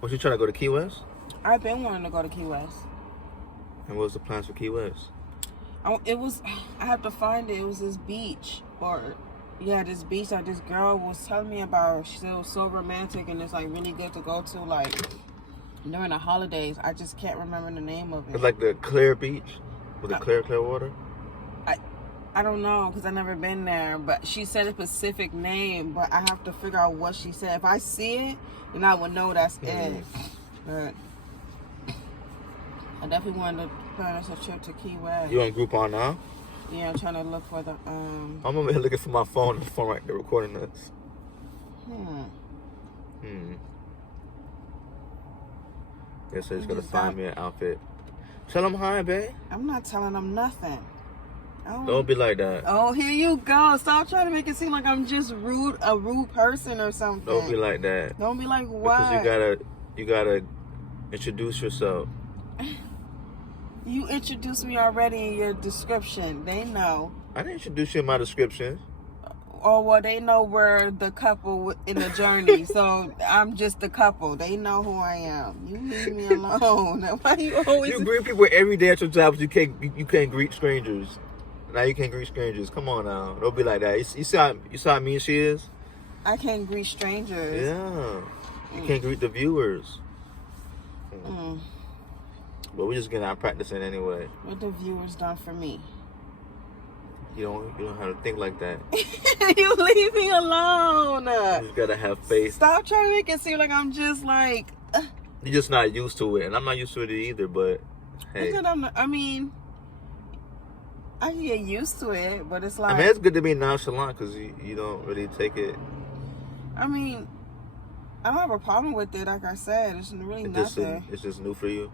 Was you trying to go to Key West? I've been wanting to go to Key West. And what was the plans for Key West? I have to find it. It was this beach, this beach that this girl was telling me about. She said it was so romantic and it's like really good to go to like during the holidays. I just can't remember the name of it. It's like the clear beach with the clear water. I don't know because I've never been there, but she said a specific name, but I have to figure out what she said. If I see it, then I would know that's it. But I definitely wanted to plan us a trip to Key West. You on Groupon now? Yeah, I'm trying to look for the I'm over here looking for my phone. The phone right there recording this. Yes, so he's gonna find me an outfit. Tell him hi, babe. I'm not telling him nothing. Don't be like that. Oh, here you go. Stop trying to make it seem like I'm just a rude person or something. Don't be like that. Don't be like what? Because you gotta introduce yourself. You introduced me already in your description. They know. I didn't introduce you in my description. Oh, well, they know we're the couple in the journey. So I'm just the couple. They know who I am. You leave me alone. Why you always... You greet people every day at your job, but you can't greet strangers. Now you can't greet strangers. Come on now. Don't be like that. You see how mean she is? I can't greet strangers. Yeah. You can't greet the viewers. But we're just getting our practice in anyway. What the viewers done for me? You don't have to think like that. You leave me alone. You just gotta have faith. Stop trying to make it seem like I'm just like... You're just not used to it. And I'm not used to it either, but hey. I can get used to it, but it's like... I mean, it's good to be nonchalant because you don't really take it... I mean, I don't have a problem with it. Like I said, it's really nothing. It's just new for you?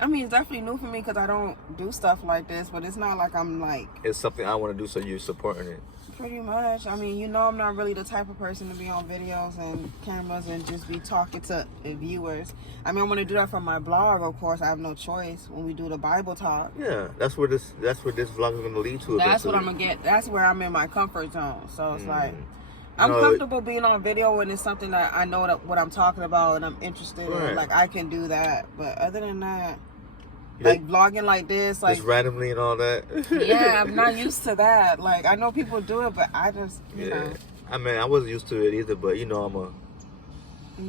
I mean, it's definitely new for me because I don't do stuff like this, but it's not like I'm like... It's something I want to do, so you're supporting it. Pretty much. I mean, you know I'm not really the type of person to be on videos and cameras and just be talking to the viewers. I mean, I want to do that for my blog, of course. I have no choice when we do the Bible talk. Yeah, that's where this vlog is going to lead to. That's what I'm going to get. That's where I'm in my comfort zone. So it's like... I'm comfortable being on video when it's something that I know what I'm talking about and I'm interested in. Like, I can do that. But other than that, like vlogging like this, like... Just randomly and all that? Yeah, I'm not used to that. Like, I know people do it, but I just, you know. I mean, I wasn't used to it either, but, you know,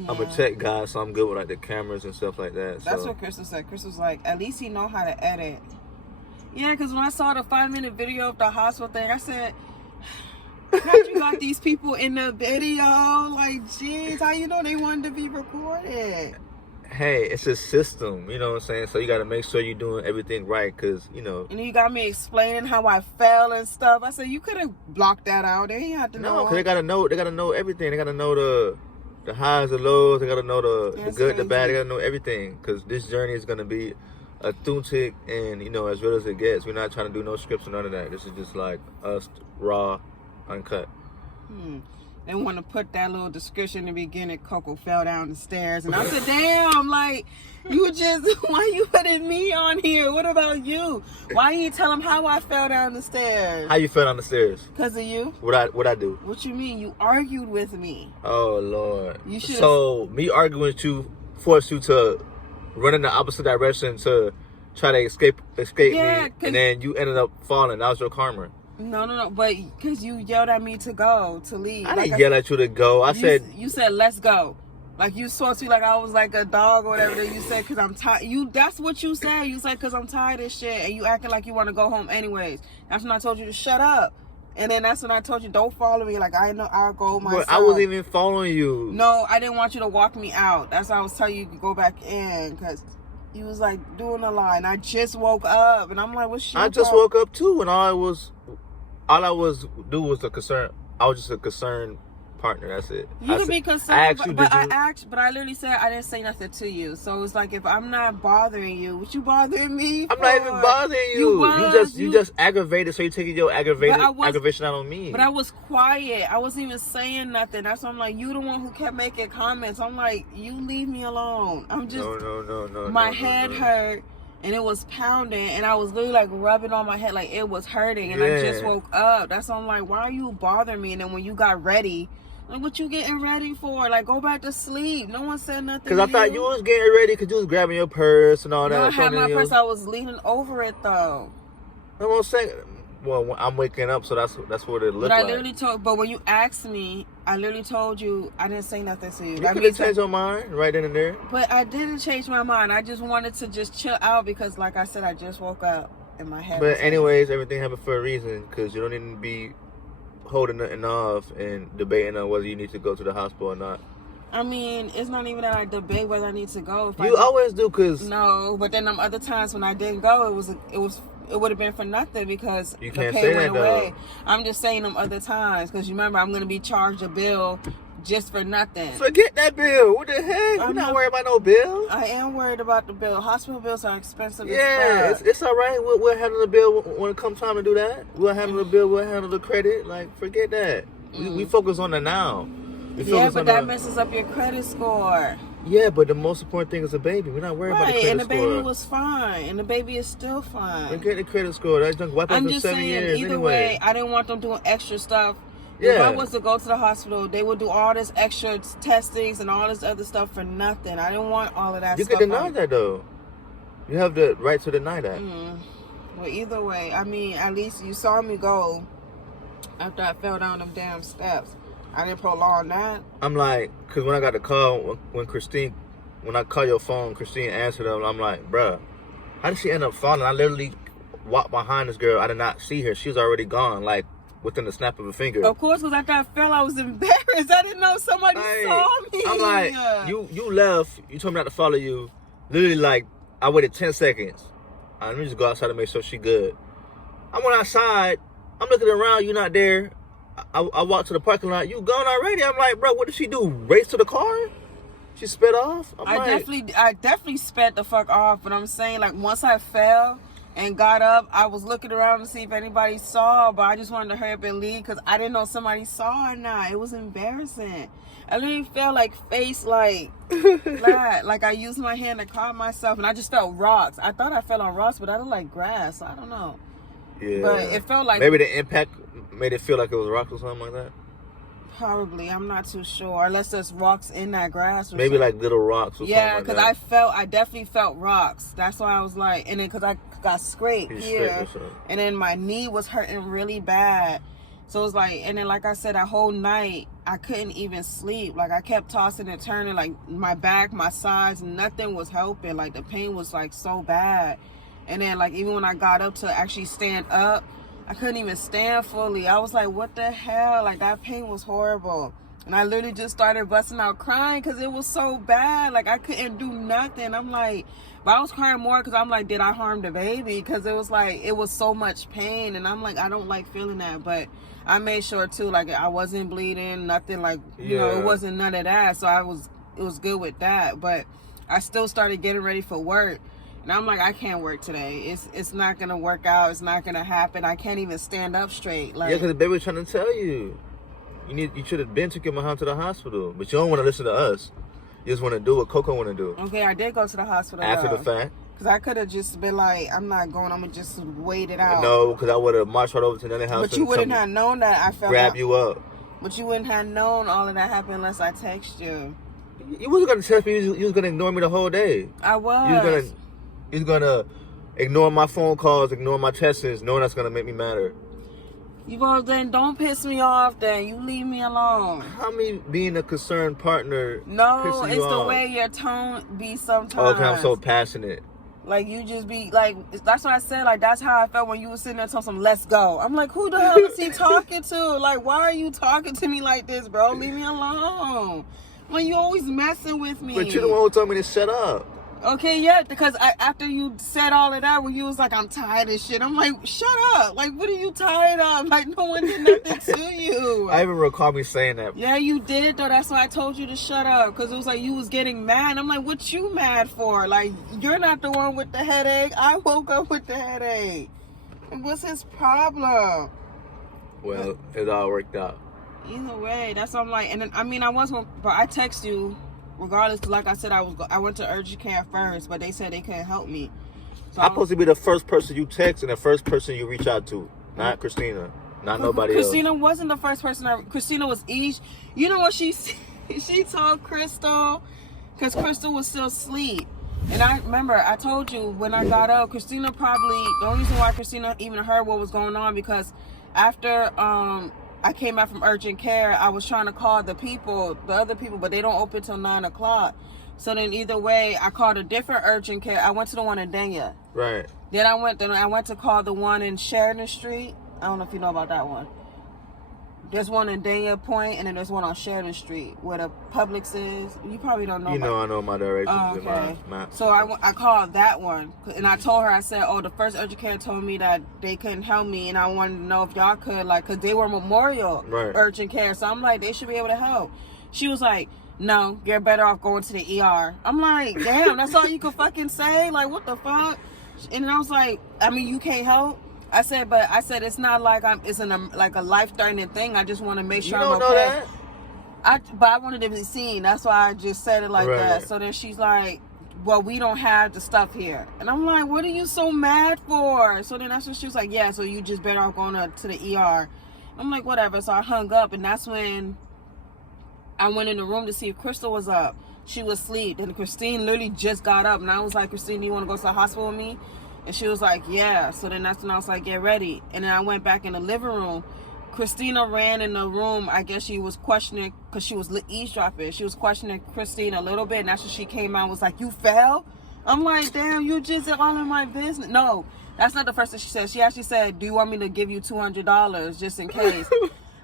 I'm a tech guy, so I'm good with, like, the cameras and stuff like that. That's what Crystal said. Crystal was like, at least he know how to edit. Yeah, because when I saw the 5-minute video of the hospital thing, I said... How you got these people in the video? Like, jeez, how you know they wanted to be recorded? Hey, it's a system, you know what I'm saying? So you got to make sure you're doing everything right, because, you know. And you got me explaining how I fell and stuff. I said, you could have blocked that out. They ain't have to know. No, because they got to know everything. They got to know the highs, the lows. They got to know the good, the bad. They got to know everything, because this journey is going to be authentic and, you know, as real as it gets. We're not trying to do no scripts or none of that. This is just like us raw, uncut. They want to put that little description in the beginning. Coco fell down the stairs, and I said, "Damn! Like, you just why you putting me on here? What about you? Why you tell them how I fell down the stairs? How you fell down the stairs? Cause of you? What I do? What you mean? You argued with me? Oh Lord! You should. So me arguing with you forced you to run in the opposite direction to try to escape me, and then you ended up falling. That was your karma. No, but because you yelled at me to leave. I didn't yell at you to go. You said, let's go. Like, you saw me like I was like a dog or whatever that you said, because I'm tired. That's what you said. You said, because I'm tired of shit, and you acting like you want to go home anyways. That's when I told you to shut up. And then that's when I told you, don't follow me. Like, I know I'll go myself. But I wasn't even following you. No, I didn't want you to walk me out. That's why I was telling you to go back in, because... you was like doing a lie, and I just woke up, and I'm like, "What's your?" I just woke up too, and all I was a concern. I was just a concerned partner. That's it. You could be concerned, but I literally said I didn't say nothing to you. So it's like, if I'm not bothering you, what you bothering me for? I'm not even bothering you. You just aggravated, so you're taking your aggravation out on me. But I was quiet. I wasn't even saying nothing. That's why I'm like, you the one who kept making comments. I'm like, you leave me alone. I'm just no. My head hurt. And it was pounding, and I was literally like rubbing on my head like it was hurting, and I just woke up. That's why I'm like, why are you bothering me? And then when you got ready Like, what you getting ready for? Like, go back to sleep. No one said nothing. Because I thought you was getting ready because you was grabbing your purse and all that. No, I had my purse. I was leaning over it, though. I'm gonna say, well, I'm waking up, so that's what it looked like. But I literally but when you asked me, I literally told you I didn't say nothing to you. You could have changed your mind right then and there. But I didn't change my mind. I just wanted to just chill out because, like I said, I just woke up in my head. But anyways, everything happened for a reason because you don't need to be holding nothing off and debating on whether you need to go to the hospital or not. I mean, it's not even that I debate whether I need to go. You always do, cause no. But then them other times when I didn't go, it would have been for nothing because you the can't pay say went that away. though. I'm just saying them other times because you remember I'm gonna be charged a bill just for nothing. Forget that bill. What the heck? We're not worried about no bill. I am worried about the bill. Hospital bills are expensive. Yeah, it's all right. We'll handle the bill when it comes time to do that. We'll handle the bill. We'll handle the credit. Like, forget that. We focus on the now. Yeah, but that messes up your credit score. Yeah, but the most important thing is a baby. We're not worried about the credit score. And the baby was fine. And the baby is still fine. Forget the credit score. That junk wiped out for 7 years either anyway. way, I didn't want them doing extra stuff. Yeah. If I was to go to the hospital, they would do all this extra testings and all this other stuff for nothing. I didn't want all of that stuff. You can deny that, though. You have the right to deny that. Well, either way, I mean, at least you saw me go after I fell down them damn steps. I didn't prolong that. I'm like, because when I got the call, when I call your phone, Christine answered them, I'm like, bruh, how did she end up falling? I literally walked behind this girl. I did not see her. She was already gone, like, within the snap of a finger. Of course, because after I fell, I was embarrassed. I didn't know somebody saw me. I'm like, you left. You told me not to follow you. Literally, like, I waited 10 seconds. Let me just go outside to make sure she good. I went outside. I'm looking around. You're not there. I walked to the parking lot. You gone already? I'm like, bro, what did she do? Race to the car? She sped off? I definitely sped the fuck off. But I'm saying, like, once I fell and got up, I was looking around to see if anybody saw. But I just wanted to hurry up and leave because I didn't know if somebody saw or not. It was embarrassing. I literally felt like face like flat. Like I used my hand to calm myself. And I just felt rocks. I thought I fell on rocks, but I looked like grass. I don't know. Yeah. But it felt like... Maybe the impact made it feel like it was rocks or something like that? Probably. I'm not too sure. Unless there's rocks in that grass or maybe something. like little rocks or something like that. Yeah, because I definitely felt rocks. That's why I was like... And then because I got scraped here. And then my knee was hurting really bad. So it was like... And then like I said, that whole night, I couldn't even sleep. Like I kept tossing and turning. Like my back, my sides, nothing was helping. Like the pain was like so bad. And then like even when I got up to actually stand up, I couldn't even stand fully. I was like, what the hell? Like, that pain was horrible. And I literally just started busting out crying because it was so bad. Like, I couldn't do nothing. I'm like, but I was crying more because I'm like, did I harm the baby? Because it was like, it was so much pain. And I'm like, I don't like feeling that. But I made sure, too, like, I wasn't bleeding. Nothing like, you know, it wasn't none of that. So it was good with that. But I still started getting ready for work. And I'm like, I can't work today. It's not going to work out. It's not going to happen. I can't even stand up straight. Like, yeah, because the baby was trying to tell you. You should have been took your mom to the hospital. But you don't want to listen to us. You just want to do what Coco want to do. Okay, I did go to the hospital. After the fact. Because I could have just been like, I'm not going. I'm going to just wait it out. No, because I would have marched right over to the house. But you wouldn't have known that I felt grab you up. But you wouldn't have known all of that happened unless I text you. You wasn't going to text me. You was going to ignore me the whole day. I was. He's gonna ignore my phone calls, ignore my texts, knowing that's gonna make me madder. Well, then don't piss me off. Then you leave me alone. How me being a concerned partner? No, it's the way your tone be sometimes. Okay, I'm so passionate. Like you just be like, that's what I said. Like that's how I felt when you were sitting there telling him, "Let's go." I'm like, who the hell is he talking to? Like, why are you talking to me like this, bro? Leave me alone. When you always messing with me. But you're the one who told me to shut up. Okay, yeah, because after you said all of that, when you was like, I'm tired of shit, I'm like, shut up. Like, what are you tired of? Like, no one did nothing to you. I even recall me saying that. Yeah, you did, though. That's why I told you to shut up, because it was like you was getting mad. I'm like, what you mad for? Like, you're not the one with the headache. I woke up with the headache. And what's his problem? Well, it all worked out. Either way, that's what I'm like. And then, I mean, but I text you. Regardless, like I said, I went to urgent care first, but they said they couldn't help me. So I'm supposed to be the first person you text and the first person you reach out to, not Christina. not nobody Christina else. wasn't the first person. Christina was each. You know what she told Crystal? Because Crystal was still asleep. And I remember, I told you when I got up, Christina probably, the only reason why Christina even heard what was going on, because after I came out from urgent care, I was trying to call the other people, but they don't open till 9 o'clock. So then either way, I called a different urgent care. I went to the one in Dania. Right. Then I went to call the one in Sheridan Street. I don't know if you know about that one. There's one in Dania Point, and then there's one on Sheridan Street where the Publix is. You probably don't know. You know, I know my directions okay. in my map. So I called that one, and I told her, I said, the first urgent care told me that they couldn't help me, and I wanted to know if y'all could, like, because they were Memorial urgent care. So I'm like, they should be able to help. She was like, no, you're better off going to the ER. I'm like, damn, that's all you could fucking say? Like, what the fuck? And I was like, I mean, you can't help? I said it's not like it's like a life-threatening thing. I just want to make sure I'm okay. You don't know that? But I wanted to be seen. That's why I just said it like that. So then she's like, well, we don't have the stuff here. And I'm like, what are you so mad for? So then that's when she was like, yeah, so you just better off going to the ER. I'm like, whatever. So I hung up, and that's when I went in the room to see if Crystal was up. She was asleep. And Christine literally just got up. And I was like, Christine, do you want to go to the hospital with me? And she was like, yeah. So then that's when I was like, get ready. And then I went back in the living room. Christina ran in the room. I guess she was questioning, because she was eavesdropping. She was questioning Christine a little bit. And that's when she came out and was like, you fell? I'm like, damn, you just all in my business. No, that's not the first thing she said. She actually said, do you want me to give you $200 just in case?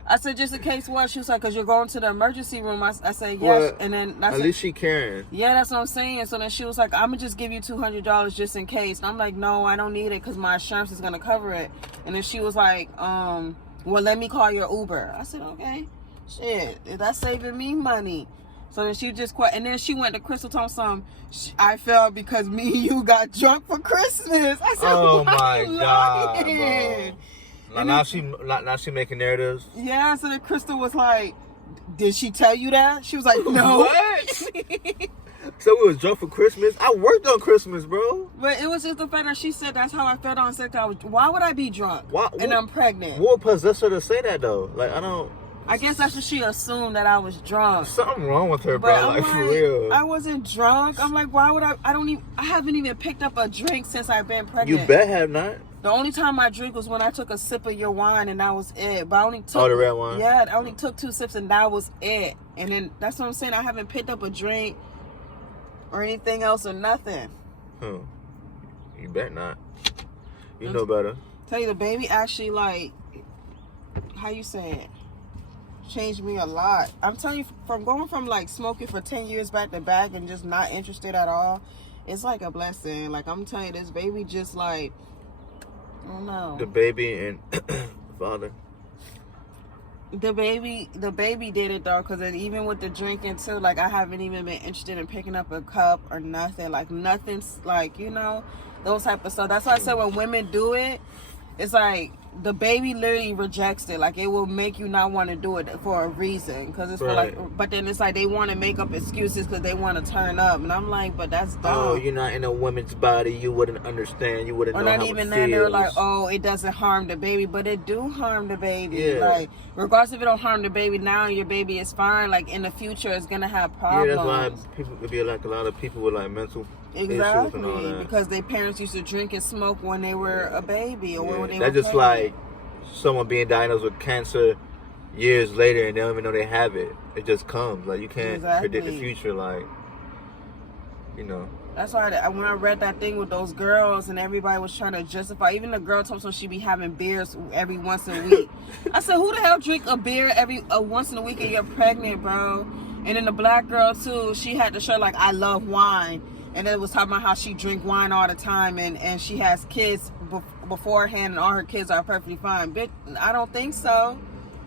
I said, just in case what? She was like, because you're going to the emergency room. I said, yes. Well, and then that's at least she caring. Yeah, that's what I'm saying. So then she was like, I'm going to just give you $200 just in case. And I'm like, no, I don't need it because my insurance is going to cover it. And then she was like, well, let me call your Uber. I said, okay. Shit, that's saving me money. So then she just quit. And then she went to Crystal Thompson. I fell because me and you got drunk for Christmas. I said, oh my God, bro. Now she making narratives. Yeah, so then Crystal was like, did she tell you that? She was like, no. What? So we was drunk for Christmas? I worked on Christmas, bro. But it was just the fact that she said that's how I felt on set. Why would I be drunk? And I'm pregnant. What possessed her to say that, though? Like, I guess that's what she assumed, that I was drunk. Something wrong with her, bro. Like, for real. I wasn't drunk. I'm like, why would I haven't even picked up a drink since I've been pregnant. You bet have not. The only time I drink was when I took a sip of your wine, and that was it. But I only took... Oh, the red wine? Yeah, I only took 2 sips, and that was it. And then, that's what I'm saying. I haven't picked up a drink or anything else or nothing. You bet not. You know better. Tell you, the baby actually, like... How you say it? Changed me a lot. I'm telling you, from going from, like, smoking for 10 years back to back and just not interested at all, it's like a blessing. Like, I'm telling you, this baby just, like... I don't know. The baby and father. The baby did it though, because even with the drinking too, like I haven't even been interested in picking up a cup or nothing. Like nothing's like, those type of stuff. That's why I said when women do it, it's like the baby literally rejects it. Like it will make you not want to do it for a reason, because it's for like. But then it's like they want to make up excuses because they want to turn up, and I'm like, but that's dumb. Oh, you're not in a woman's body. You wouldn't understand. You wouldn't know how it feels. Or not even that. They're like, oh, it doesn't harm the baby, but it do harm the baby. Yeah. Like regardless if it don't harm the baby now, your baby is fine. Like in the future, it's gonna have problems. Yeah, that's why people could be like a lot of people with like mental. Exactly, because their parents used to drink and smoke when they were a baby or when they were That's just pregnant. like someone being diagnosed with cancer years later and they don't even know they have it. It just comes. Like you can't predict the future. Like, That's why when I read that thing with those girls and everybody was trying to justify, even the girl told me she be having beers every once in a week. I said, who the hell drink a beer once in a week and you're pregnant, bro? And then the black girl too, she had to show like, I love wine. And it was talking about how she drink wine all the time and she has kids beforehand and all her kids are perfectly fine. Bitch, I don't think so.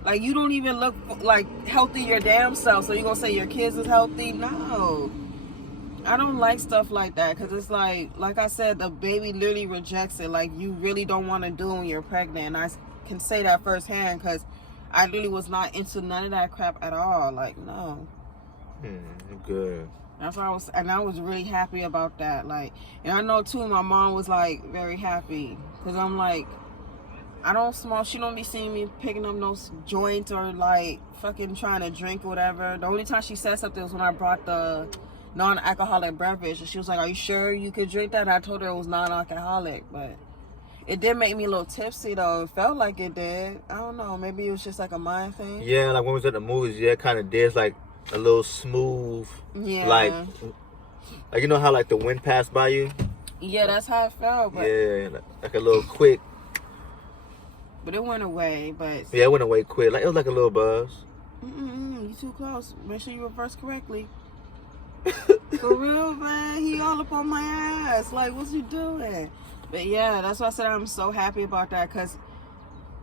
Like, you don't even look like healthy your damn self. So you gonna say your kids is healthy? No. I don't like stuff like that because it's like I said, the baby literally rejects it. Like, you really don't want to do when you're pregnant. And I can say that firsthand because I really was not into none of that crap at all. Like, no. Good. That's why I was really happy about that. Like, and I know too, my mom was like very happy because I'm like, I don't smoke. She don't be seeing me picking up no joints or like fucking trying to drink or whatever. The only time she said something was when I brought the non-alcoholic beverage, and she was like, "Are you sure you could drink that?" And I told her it was non-alcoholic, but it did make me a little tipsy though. It felt like it did. I don't know. Maybe it was just like a mind thing. Yeah, like when we was at the movies, yeah, it kind of did. It's like a little smooth. Yeah. Like you know how like the wind passed by you. Yeah, that's how it felt. But yeah, like a little quick. But it went away. But yeah, it went away quick. Like it was like a little buzz. You too close. Make sure you reverse correctly. For real, man. He all up on my ass. Like, what's you doing? But yeah, that's why I said I'm so happy about that. Because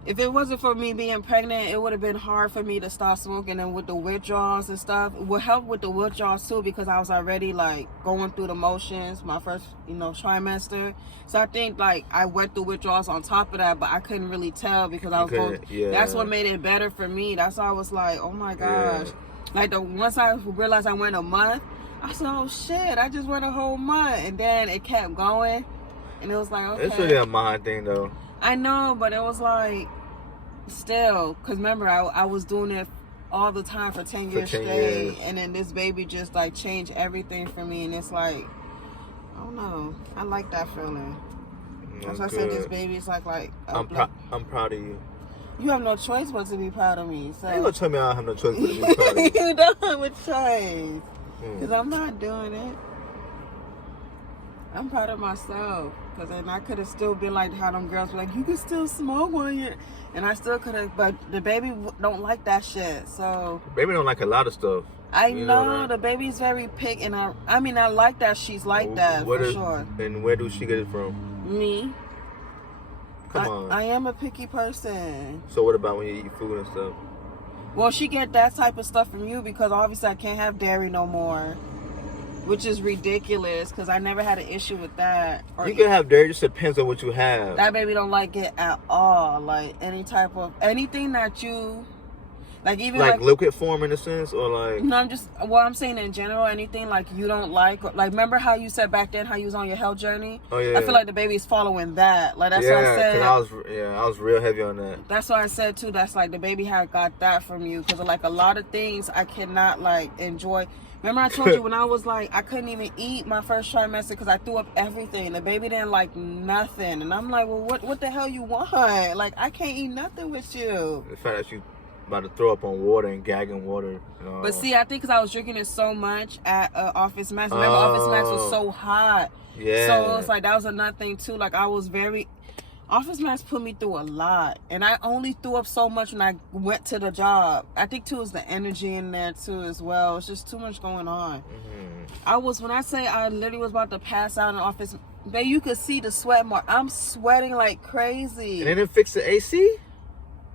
if it wasn't for me being pregnant, it would have been hard for me to stop smoking. And with the withdrawals and stuff, it would help with the withdrawals too, because I was already like going through the motions my first, trimester. So I think like I went through withdrawals on top of that, but I couldn't really tell because I was going. Yeah. That's what made it better for me. That's why I was like, oh my gosh. Yeah. Like once I realized I went a month, I said, oh shit, I just went a whole month. And then it kept going. And it was like, okay. It's really a mind thing though. I know, but it was like, still, because remember, I was doing it all the time for 10 years straight. And then this baby just like changed everything for me. And it's like, I don't know. I like that feeling. As I said, this baby is like I'm proud of you. You have no choice but to be proud of me. So. You ain't gonna tell me I don't have no choice but to be proud of you. You don't have a choice. Because I'm not doing it. I'm proud of myself. Because then I could have still been like how them girls were like, you can still smoke when you're... And I still could have... But the baby don't like that shit, so... The baby don't like a lot of stuff. I know. The baby's very picky. And I mean, I like that she's like that, for sure. And where do she get it from? Me. Come on. I am a picky person. So what about when you eat food and stuff? Well, she get that type of stuff from you because obviously I can't have dairy no more, which is ridiculous because I never had an issue with that. Or you can have dairy, just depends on what you have. That baby don't like it at all. Like anything that you, like even like liquid form in a sense, or like. No, I'm saying in general, anything like you don't like. Like remember how you said back then how you was on your health journey? Oh yeah. I feel like the baby's following that. Like that's what I said. I was real heavy on that. That's what I said too. That's like the baby had got that from you because like a lot of things I cannot like enjoy. Remember I told you when I was like I couldn't even eat my first trimester because I threw up everything. The baby didn't like nothing, and I'm like, well, what the hell you want? Like I can't eat nothing with you. The fact that you about to throw up on water and gagging water. But see, I think because I was drinking it so much at Office Max. Remember, Office Max was so hot. Yeah. So it was like that was another thing too. Like I was Office Max put me through a lot, and I only threw up so much when I went to the job. I think too is the energy in there too as well. It's just too much going on. When I say I literally was about to pass out in Office, babe, you could see the sweat mark. I'm sweating like crazy. And they didn't fix the AC?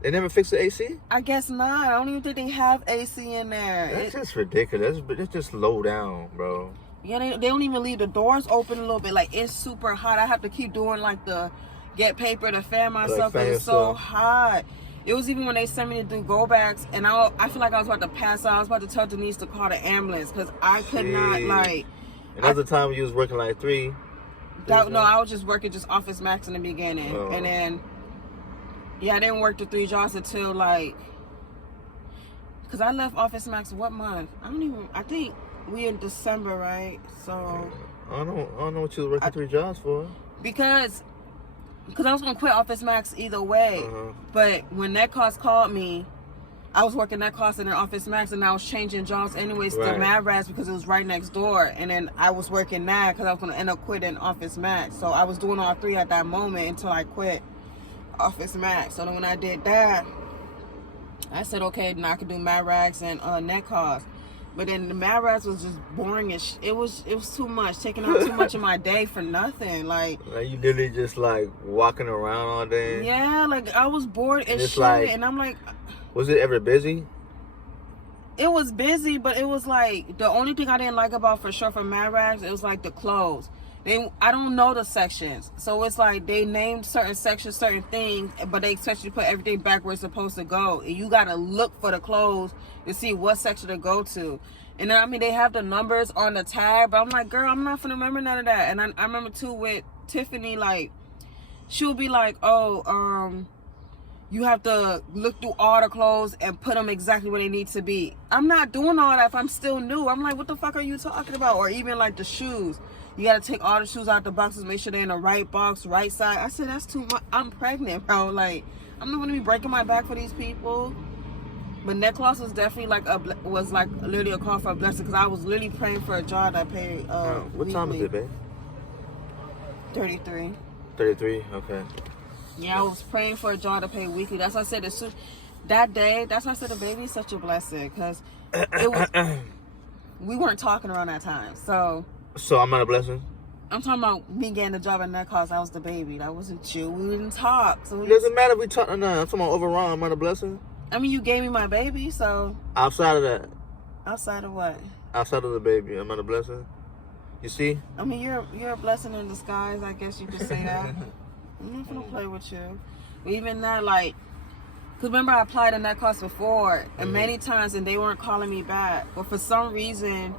They never fixed the AC? I guess not. I don't even think they have AC in there. That's just ridiculous. It's just low down, bro. Yeah, they don't even leave the doors open a little bit. Like, it's super hot. I have to keep doing, like, the get paper to fan myself because it's so hot. It was even when they sent me to do go backs, and I feel like I was about to pass out. I was about to tell Denise to call the ambulance because I could not, like... And that was the time when you was working, like, 3? No, I was just working just Office Max in the beginning. Oh. And then... Yeah, I didn't work the 3 jobs until like, cause I left Office Max what month? I think we in December, right? So. I don't know what you were working 3 jobs for. Because I was gonna quit Office Max either way. But when NetCost called me, I was working NetCost and then Office Max, and I was changing jobs anyways to Mad Rats because it was right next door. And then I was working that because I was gonna end up quitting Office Max. So I was doing all 3 at that moment until I quit Office Max. So then when I did that, I said, okay, now I could do Mad Rags and NetCost. But then the Mad Rags was just boring as it was too much, taking up too much of my day for nothing. Like you literally just like walking around all day. Yeah, like I was bored as shit. Like, and I'm like, was it ever busy? It was busy, but it was like the only thing I didn't like about for sure for Mad Rags, it was like the clothes. I don't know the sections, so it's like they named certain sections, certain things, but they expect you to put everything back where it's supposed to go, and you gotta look for the clothes to see what section to go to. And then, I mean, they have the numbers on the tag, but I'm like, girl, I'm not gonna remember none of that. And I remember too with Tiffany, like she'll be like, oh, you have to look through all the clothes and put them exactly where they need to be. I'm not doing all that if I'm still new. I'm like, what the fuck are you talking about? Or even like the shoes. You got to take all the shoes out the boxes, make sure they're in the right box, right side. I said, that's too much. I'm pregnant, bro. Like, I'm not going to be breaking my back for these people. But neck loss was definitely like literally a call for a blessing, because I was literally praying for a job that paid what time is it, babe? 33. 33? Okay. Yeah, I was praying for a job to pay weekly. That's why I said that day. That's why I said the baby is such a blessing, because it was we weren't talking around that time. So I'm not a blessing. I'm talking about me getting the job at that cause I was the baby. That wasn't you. We didn't talk. So It doesn't matter if we talk or not. I'm talking about overall. I'm not a blessing. I mean, you gave me my baby, so Outside of that. Outside of what? Outside of the baby, I'm not a blessing. You see? I mean, you're a blessing in disguise. I guess you could say that. I'm not gonna play with you. But even that, like, because remember I applied in that course before, and many times, and they weren't calling me back. But for some reason,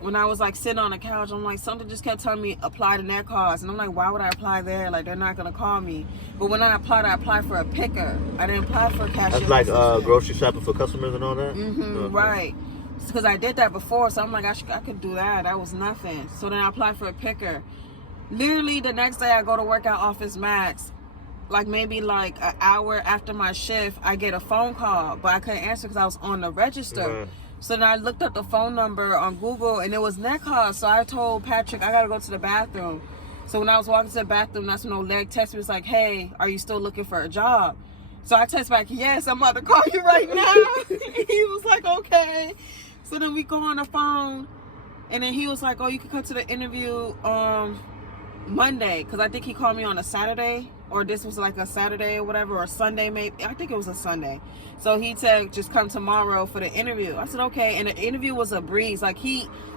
when I was like sitting on the couch, I'm like, something just kept telling me apply to that course, and I'm like, why would I apply there? Like, they're not gonna call me. But when I applied for a picker. I didn't apply for a cashier. That's like grocery shopping for customers and all that. Okay. Right. Because I did that before, so I'm like, I could do that. That was nothing. So then I applied for a picker. Literally the next day I go to work at Office Max, like maybe like an hour after my shift, I get a phone call, but I couldn't answer because I was on the register. So then I looked up the phone number on Google, and it was Netcall. So I told Patrick, I gotta go to the bathroom. So when I was walking to the bathroom, that's when Oleg texted me, was like, hey, are you still looking for a job? So I text back, yes, I'm about to call you right now. He was like, okay. So then we go on the phone, and then he was like, oh, you can come to the interview Monday, because I think he called me on a Saturday, or this was like a Saturday or whatever, or Sunday maybe. I think it was a Sunday. So he said, just come tomorrow for the interview. I said, okay. And the interview was a breeze. Like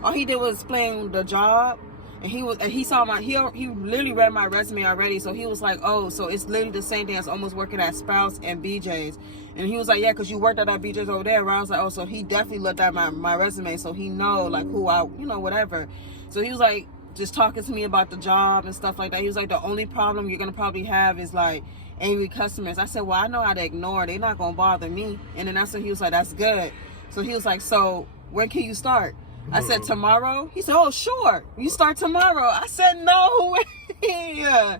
all he did was explain the job, and he saw he literally read my resume already. So he was like, oh, so it's literally the same thing as almost working at Sprouts and BJ's. And he was like, yeah, because you worked at that BJ's over there. Right? I was like, oh, so he definitely looked at my resume, so he know like who I, whatever. So he was like, just talking to me about the job and stuff like that. He was like, the only problem you're gonna probably have is like angry customers. I said, well, I know how to ignore. They're not gonna bother me. And then that's when he was like, that's good. So he was like, so when can you start? I said, tomorrow. He said, oh, sure, you start tomorrow. I said, no way.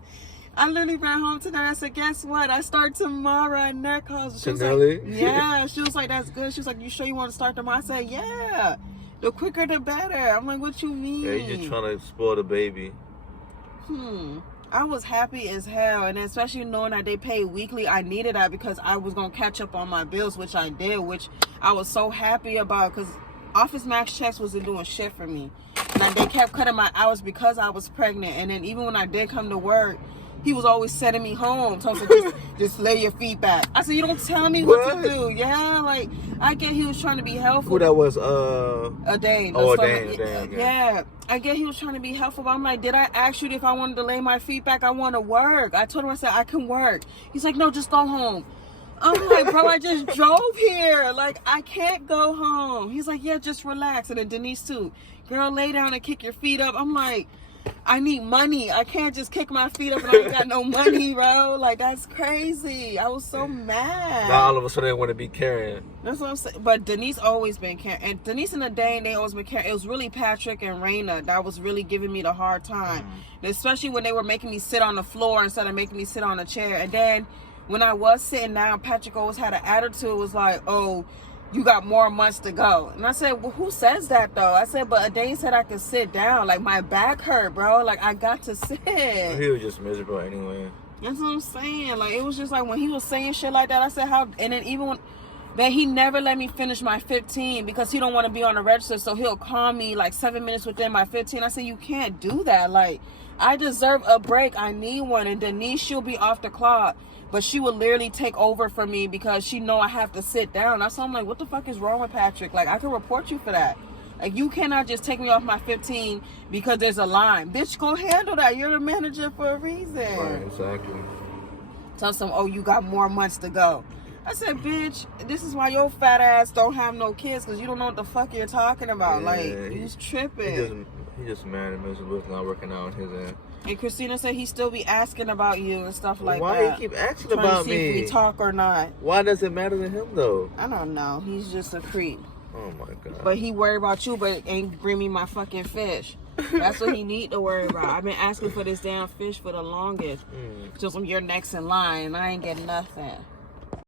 I literally ran home today. I said, guess what? I start tomorrow at Netcall. She was like, yeah. She was like, that's good. She was like, you sure you want to start tomorrow? I said, yeah. The quicker the better. I'm like, what you mean? Yeah, you're just trying to spoil the baby. I was happy as hell, and especially knowing that they pay weekly, I needed that because I was gonna catch up on my bills, which I did, which I was so happy about, because Office Max checks wasn't doing shit for me. And they kept cutting my hours because I was pregnant, and then even when I did come to work, he was always sending me home. So I said, just lay your feet back. I said, you don't tell me what to do. Yeah, like, I get he was trying to be helpful. Who that was? A Dane. Oh, a Dane. Yeah. I get he was trying to be helpful, but I'm like, did I ask you if I wanted to lay my feet back? I want to work. I told him, I said, I can work. He's like, no, just go home. I'm like, bro, I just drove here. Like, I can't go home. He's like, yeah, just relax. And then Denise too. Girl, lay down and kick your feet up. I'm like, I need money. I can't just kick my feet up and I ain't got no money, bro. Like, that's crazy. I was so mad. Now all of a sudden they want to be caring. That's what I'm saying. But Denise always been caring. And Denise and the Dane, they always been caring. It was really Patrick and Raina that was really giving me the hard time. Especially when they were making me sit on the floor instead of making me sit on a chair. And then when I was sitting down, Patrick always had an attitude. It was like, oh, you got more months to go. And I said, well, who says that though? I said, but Adane said I could sit down. Like, my back hurt, bro. Like, I got to sit. He was just miserable anyway. That's what I'm saying. Like, it was just like when he was saying shit like that, I said, how? And then even when, man, he never let me finish my 15 because he don't want to be on the register. So he'll call me like 7 minutes within my 15. I said, you can't do that. Like, I deserve a break. I need one. And Denise, she'll be off the clock. But she would literally take over for me because she know I have to sit down. That's why I'm like, what the fuck is wrong with Patrick? Like, I can report you for that. Like, you cannot just take me off my 15 because there's a line. Bitch, go handle that. You're the manager for a reason. Right, exactly. Tell some, oh, you got more months to go. I said, bitch, this is why your fat ass don't have no kids, because you don't know what the fuck you're talking about. Yeah, like, he's tripping. He just mad and miserable. It's not working out on his end. And Christina said he still be asking about you and stuff like Why that. Why you keep asking trying about to see me? If we talk or not. Why does it matter to him though? I don't know. He's just a creep. Oh my god. But he worried about you, but ain't bring me my fucking fish. That's what he need to worry about. I've been asking for this damn fish for the longest. Just when you're next in line, and I ain't getting nothing.